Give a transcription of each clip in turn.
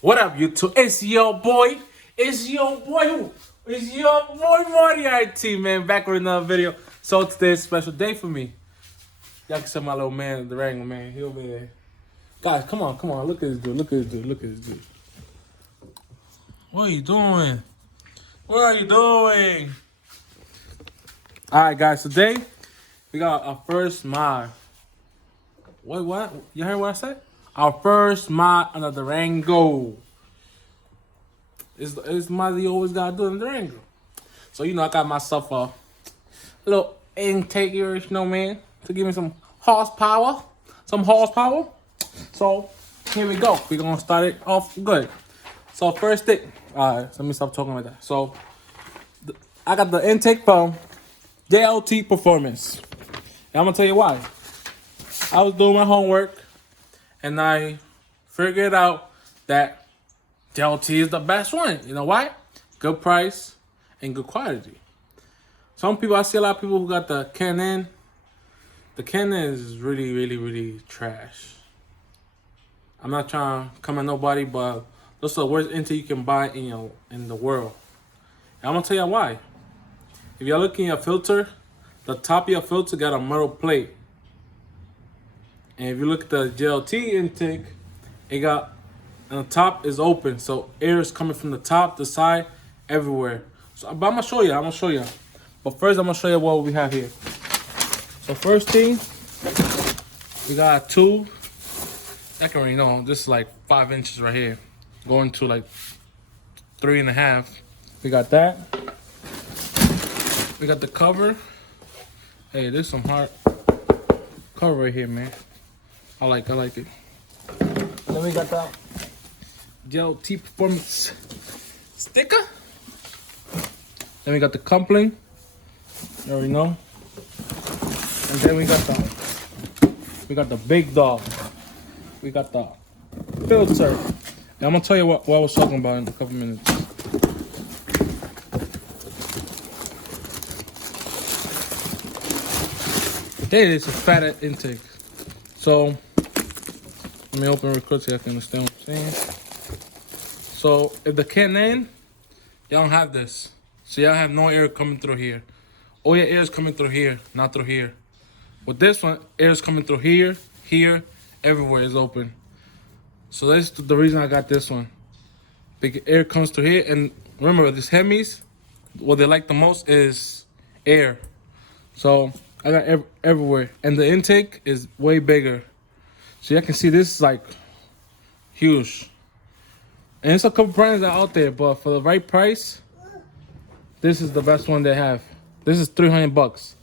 What up, YouTube? It's your boy. It's your boy. Who? It's your boy Marty IT, man. Back with another video. So today's a special day for me. Y'all can see my little man, the Wrangler man. He over there. Guys, come on. Look at this dude. Look at this dude. What are you doing? What are you doing? All right, guys. Today we got our first mod. What? You heard what I said? Our first mod on the Durango. It's mod you always gotta do in the Durango. So I got myself a little intake here, man, to give me some horsepower. So here we go. We're gonna start it off good. So first thing, let me stop talking like that. So I got the intake from JLT Performance. And I'm gonna tell you why. I was doing my homework and I figured out that JLT is the best one. You know why? Good price and good quality. I see a lot of people who got the Canon. The Canon is really trash. I'm not trying to come at nobody, but those are the worst intake you can buy in the world. And I'm gonna tell you why. If you're looking at your filter, the top of your filter got a metal plate. And if you look at the JLT intake, it got, and the top is open, so air is coming from the top, the side, everywhere. So, but I'm gonna show you. But first, I'm gonna show you what we have here. So first thing, we got a tube. I can already know this is like 5 inches right here, going to like 3.5. We got that. We got the cover. Hey, there's some hard cover right here, man. I like it. Then we got that JLT Performance sticker. Then we got the coupling. You already know. And then we got the big dog. We got the filter. And I'm gonna tell you what I was talking about in a couple minutes. There is a fat intake. So let me open real quick so you can understand what I'm saying. So if the Canon, y'all don't have this. So y'all have no air coming through here. All your air is coming through here, not through here. With this one, air is coming through here, everywhere is open. So that's the reason I got this one. Big air comes through here, and remember, these Hemis, what they like the most is air. So I got everywhere, and the intake is way bigger. So y'all can see this is like huge. And there's a couple brands out there, but for the right price, this is the best one they have. This is $300.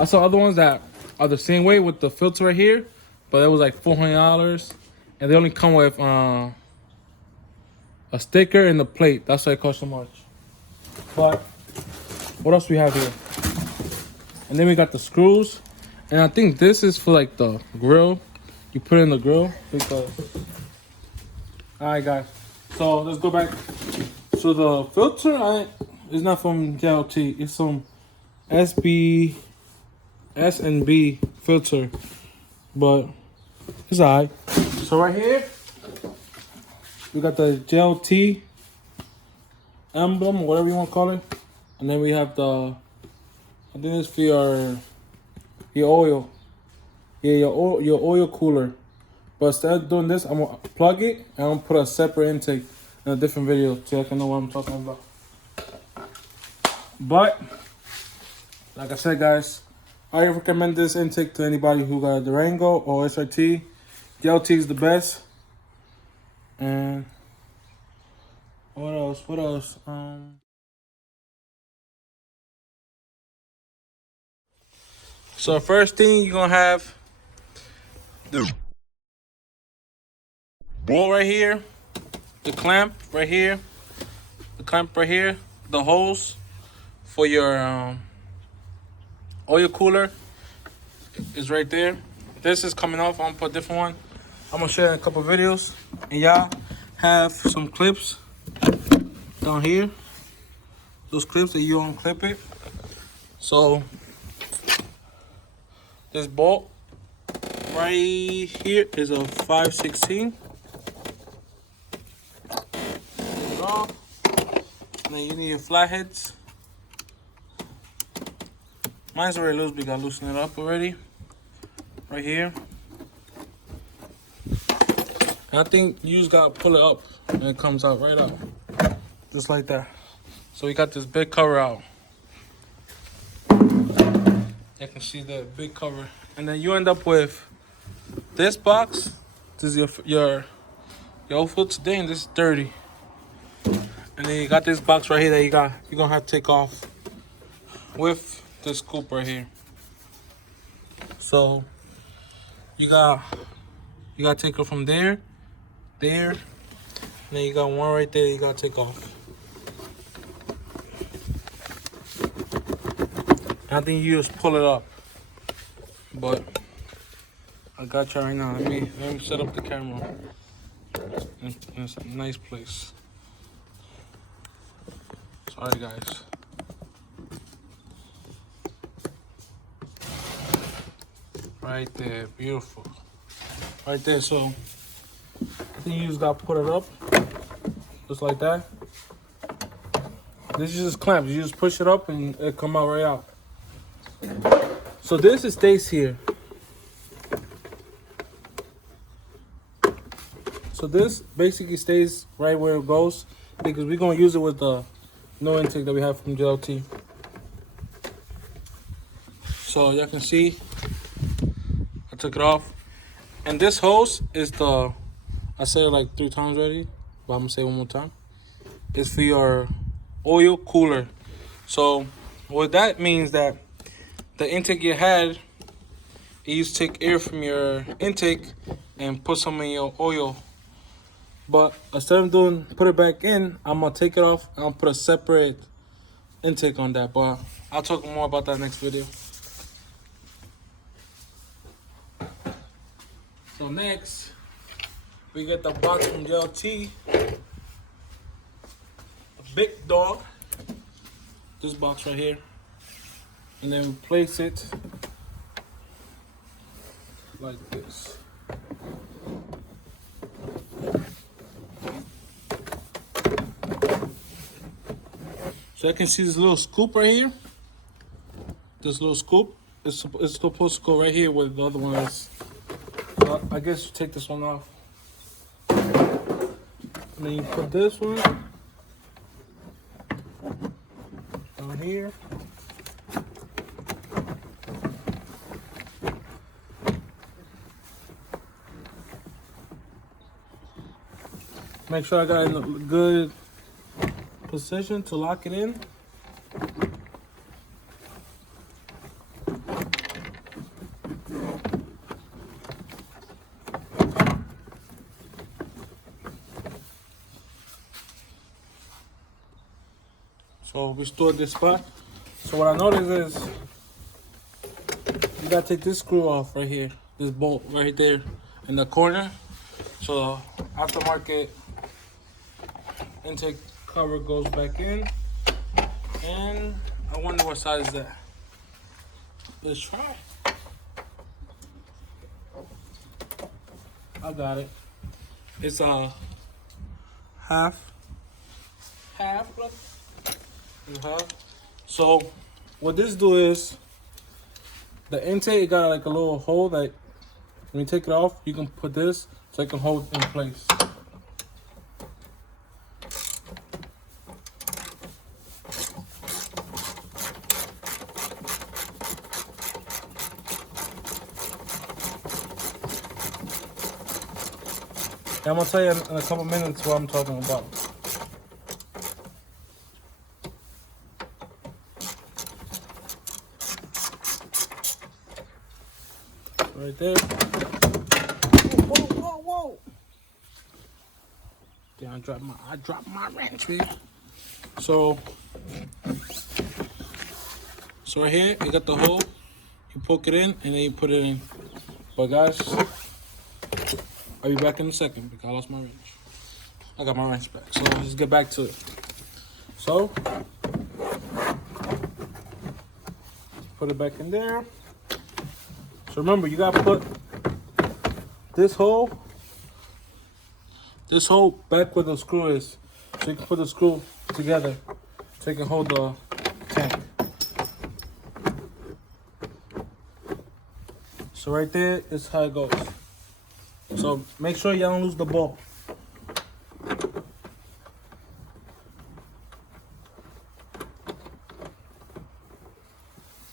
I saw other ones that are the same way with the filter right here, but it was like $400, and they only come with a sticker and the plate. That's why it costs so much. But what else we have here? And then we got the screws, and I think this is for like the grill. You put it in the grill because. All right, guys. So let's go back. So the filter is not from JLT. It's some S&B filter, but it's alright. So right here, we got the JLT emblem, or whatever you want to call it, and then we have the. I think it's for your oil. Yeah, your oil cooler. But instead of doing this, I'm gonna plug it and I'm gonna put a separate intake in a different video so you can know what I'm talking about. But like I said, guys, I recommend this intake to anybody who got a Durango or SRT. JLT is the best. And what else? So first thing you're gonna have the ball right here, the clamp right here, the holes for your oil cooler is right there. This is coming off. I'm gonna put a different one. I'm gonna share in a couple videos, and y'all have some clips down here. Those clips that you unclip it. So this bolt right here is a 5/16. off. And then you need your flatheads. Mine's already loose, we gotta loosen it up already. Right here. And I think you just gotta pull it up and it comes out right up. Just like that. So we got this big cover out. You can see the big cover. And then you end up with this box. This is your outfit. Dang, this is dirty. And then you got this box right here that you're gonna have to take off with this scoop right here. So you gotta take it from there, and then you got one right there you gotta take off. And I think you just pull it up. But I got you right now. Let me set up the camera in a nice place. Sorry guys. Right there, beautiful. Right there, so I think you just gotta put it up, just like that. This is just clamps. You just push it up and it come out right out. So this, it stays here. So this basically stays right where it goes because we're gonna use it with the no intake that we have from JLT. So y'all can see, I took it off. And this hose is I said it like 3 times already, but I'm gonna say it one more time. It's for your oil cooler. So what that means that the intake you had, you used to take air from your intake and put some in your oil. But instead of put it back in, I'm gonna take it off and I'll put a separate intake on that. But I'll talk more about that next video. So next, we get the box from JLT, a big dog, this box right here, and then we place it like this. So I can see this little scoop right here. This little scoop is supposed to go right here where the other one is. I guess you take this one off. And then you put this one down here. Make sure I got it in a good position to lock it in. So we stored this spot. So what I noticed is you gotta take this screw off right here, this bolt right there in the corner. So aftermarket intake cover goes back in, and I wonder what size is that. Let's try. I got it. It's a half. Look. So what this do is the intake got like a little hole that when you take it off, you can put this so it can hold in place. And I'm gonna tell you in a couple minutes what I'm talking about. Right there. Whoa. Yeah, I dropped my wrench, man. So right here, you got the hole. You poke it in, and then you put it in. But guys, I'll be back in a second because I lost my wrench. I got my wrench back. So let's get back to it. So put it back in there. So remember, you gotta put this hole back where the screw is. so you can put the screw together so you can hold the tank. So right there is how it goes. So make sure you don't lose the ball.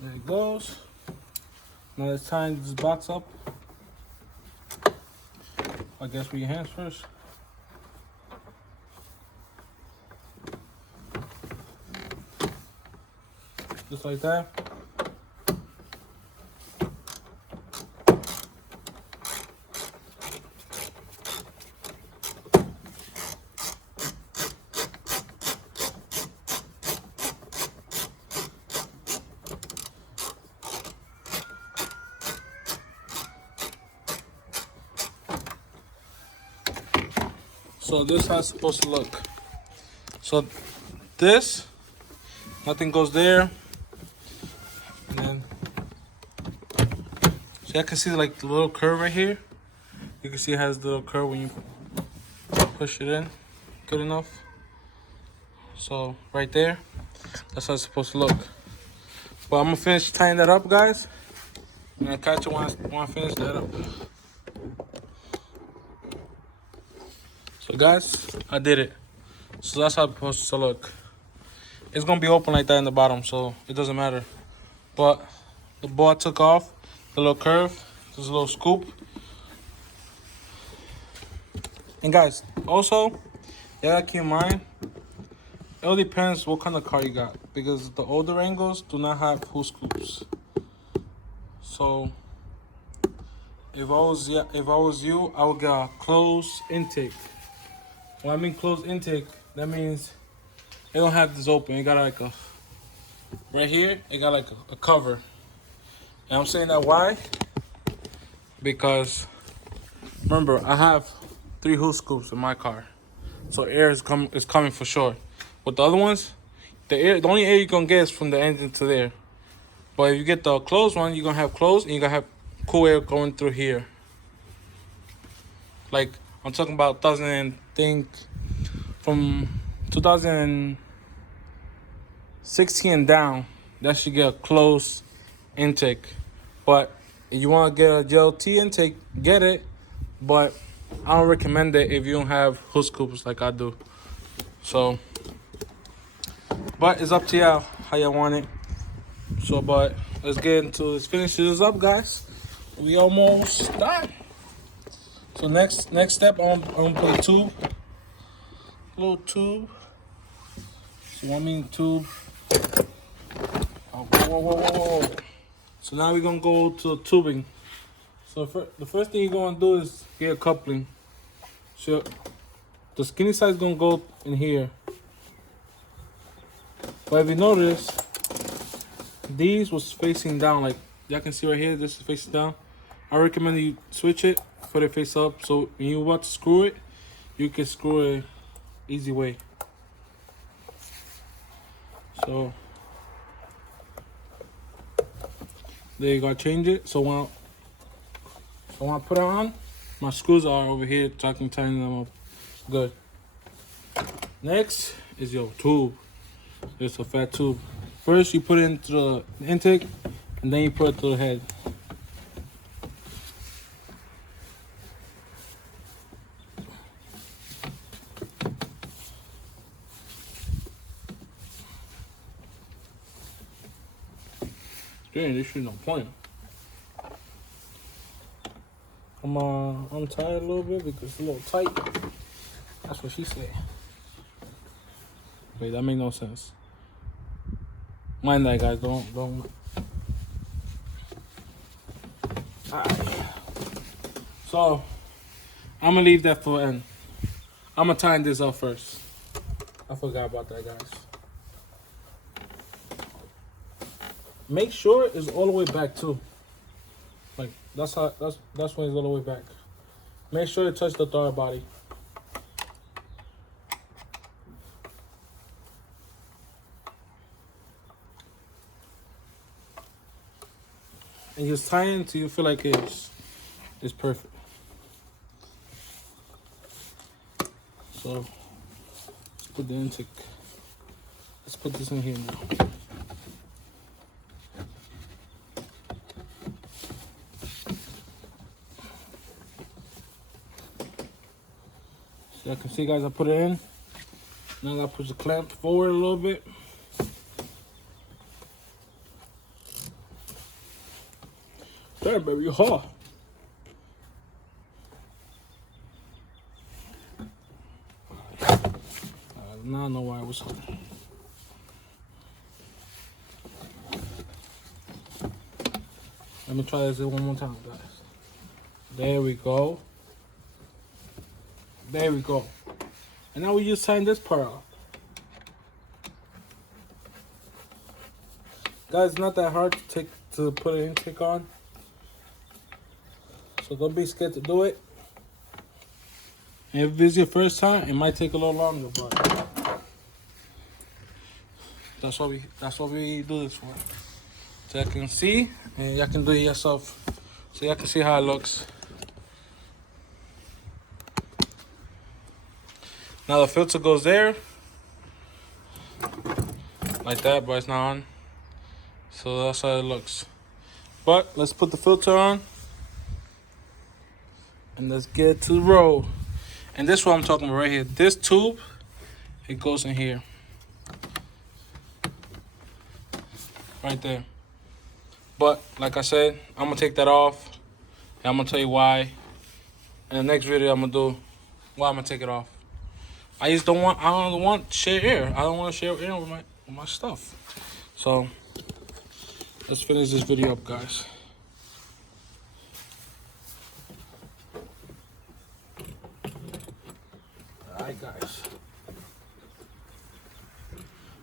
There it goes. Now let's tie this box up. I guess with your hands first. Just like that. So this is how it's supposed to look. So this, nothing goes there. And then, so I can see like the little curve right here. You can see it has the little curve when you push it in good enough. So right there, that's how it's supposed to look. But I'm gonna finish tying that up, guys. I'm gonna catch it when I finish that up. So guys, I did it. So that's how it's supposed to look. It's gonna be open like that in the bottom, so it doesn't matter. But the ball took off, the little curve, this little scoop. And guys, also, you gotta keep in mind, it all depends what kind of car you got, because the older angles do not have hose scoops. So if I was you, I would get a closed intake. When I mean closed intake, that means it don't have this open. It got like a right here. It got like a cover. And I'm saying that why? Because remember, I have 3 hose scoops in my car, so air is coming for sure. With the other ones, the only air you're gonna get is from the engine to there. But if you get the closed one, you're gonna have closed and you're gonna have cool air going through here. Like I'm talking about from 2016 down, that should get a closed intake. But if you want to get a GLT intake, get it. But I don't recommend it if you don't have hose scoops like I do. So, but it's up to y'all how y'all want it. So, but let's finish this up, guys. We almost done. So next step, I'm gonna put a tube, little tube. So I mean tube. Oh, whoa. So now we're gonna go to the tubing. So the first thing you're gonna do is get a coupling. So the skinny side is gonna go in here. But if you notice, these was facing down. Like y'all can see right here, this is facing down. I recommend you switch it, put it face up, so when you want to screw it, you can screw it easy way. So there you go, change it. So when I put it on, my screws are over here so I can tighten them up. Good. Next is your tube. It's a fat tube. First you put it into the intake and then you put it to the head. Dang, this shit no point. I'm untie it a little bit because it's a little tight. That's what she said. Wait, that made no sense. Mind that, guys. Don't. Alright. So I'm gonna leave that for the end. I'm gonna tighten this up first. I forgot about that, guys. Make sure it's all the way back too. Like that's when it's all the way back. Make sure it touch the throttle body. And just tie it until you feel like it's perfect. So put the intake. Let's put this in here now. So I can see, guys, I put it in. Now I gotta push the clamp forward a little bit. There, baby, ha. Now I know why it was hot. Let me try this one more time, guys. There we go. There we go. And now we just tighten this part off. Guys, it's not that hard to put an intake on. So don't be scared to do it. And if it's your first time, it might take a little longer, but that's what we do this for. So y'all can see, and y'all can do it yourself. So y'all can see how it looks. Now the filter goes there, like that, but it's not on. So that's how it looks. But let's put the filter on, and let's get to the road. And this is what I'm talking about right here. This tube, it goes in here. Right there. But like I said, I'm gonna take that off. And I'm gonna tell you why. In the next video, I'm gonna do why I'm gonna take it off. I don't want to share air. I don't want to share air with my stuff. So let's finish this video up, guys. Alright, guys.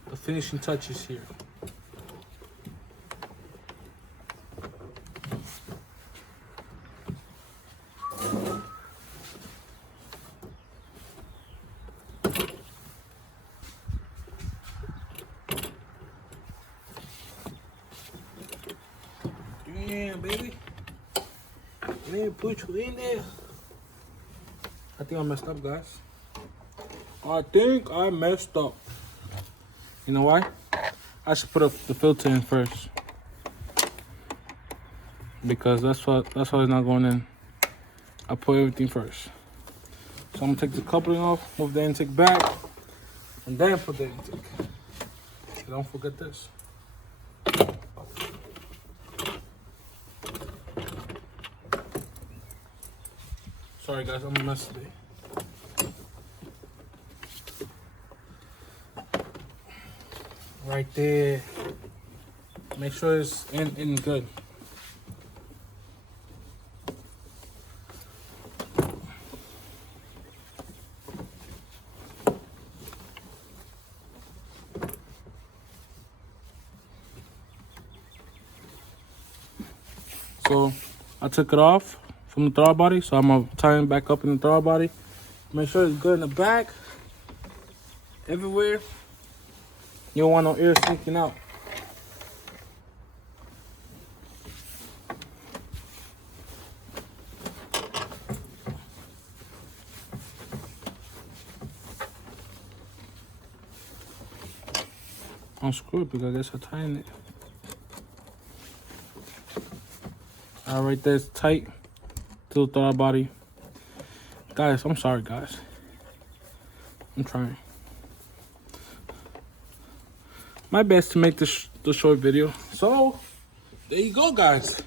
The finishing touches here. Damn, baby. Let me put you in there. I think I messed up, guys. I think I messed up. You know why? I should put the filter in first. Because that's why it's not going in. I put everything first. So I'm gonna take the coupling off, move the intake back, and then put the intake. So don't forget this. Sorry guys, I'm a mess today. Right there. Make sure it's in good. So I took it off from the throttle body, so I'm gonna tighten it back up in the throttle body. Make sure it's good in the back, everywhere. You don't want no air sneaking out. Unscrew it because I guess I tighten it. All right, that's tight to the throttle body. Guys, I'm sorry, guys. I'm trying. My best to make this the short video. So, there you go, guys.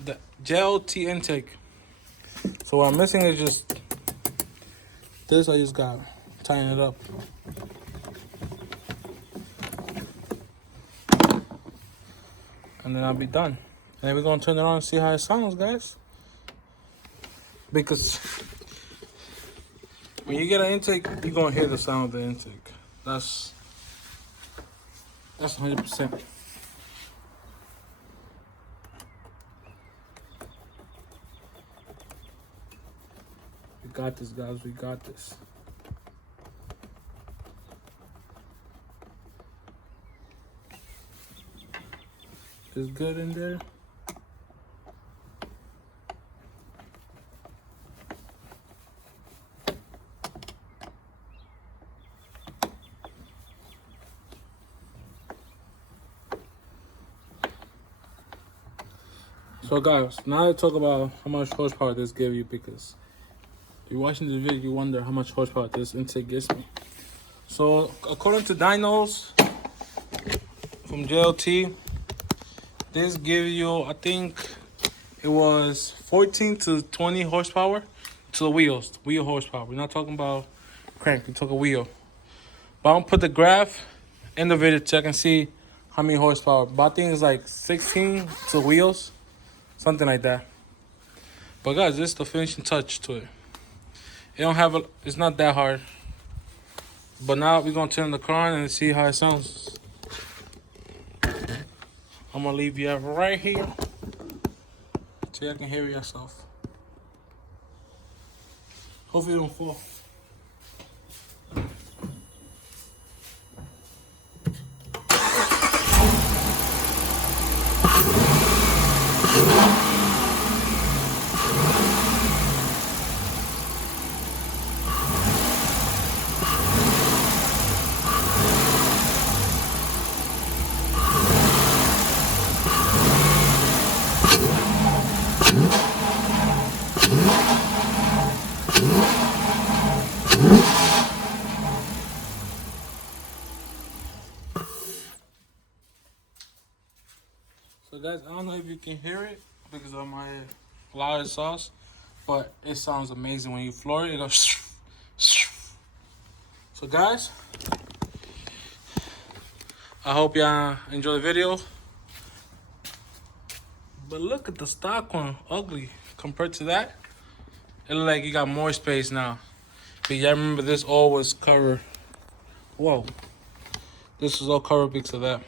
The JLT intake. So what I'm missing is just this. I just got to tighten it up. And then I'll be done. And then we're gonna turn it on and see how it sounds, guys. Because when you get an intake, you're gonna hear the sound of the intake. That's 100%. We got this, guys. We got this. Is good in there. So guys, now let's talk about how much horsepower this gives you, because if you're watching this video, you wonder how much horsepower this intake gives me. So according to dynos from JLT, this gives you, I think it was 14 to 20 horsepower to the wheels, wheel horsepower. We're not talking about crank, we're talking wheel. But I'm gonna put the graph in the video so I can see how many horsepower. But I think it's like 16 to wheels, something like that. But guys, this is the finishing touch to it. It's not that hard. But now we're gonna turn the car on and see how it sounds. I'm gonna leave you right here so you can hear yourself. Hopefully you don't fall. So guys, I don't know if you can hear it because of my loud exhaust, but it sounds amazing when you floor it. It goes. So guys, I hope y'all enjoy the video. But look at the stock one, ugly compared to that. It look like you got more space now. But y'all remember this all was covered. Whoa, this was all covered because of that.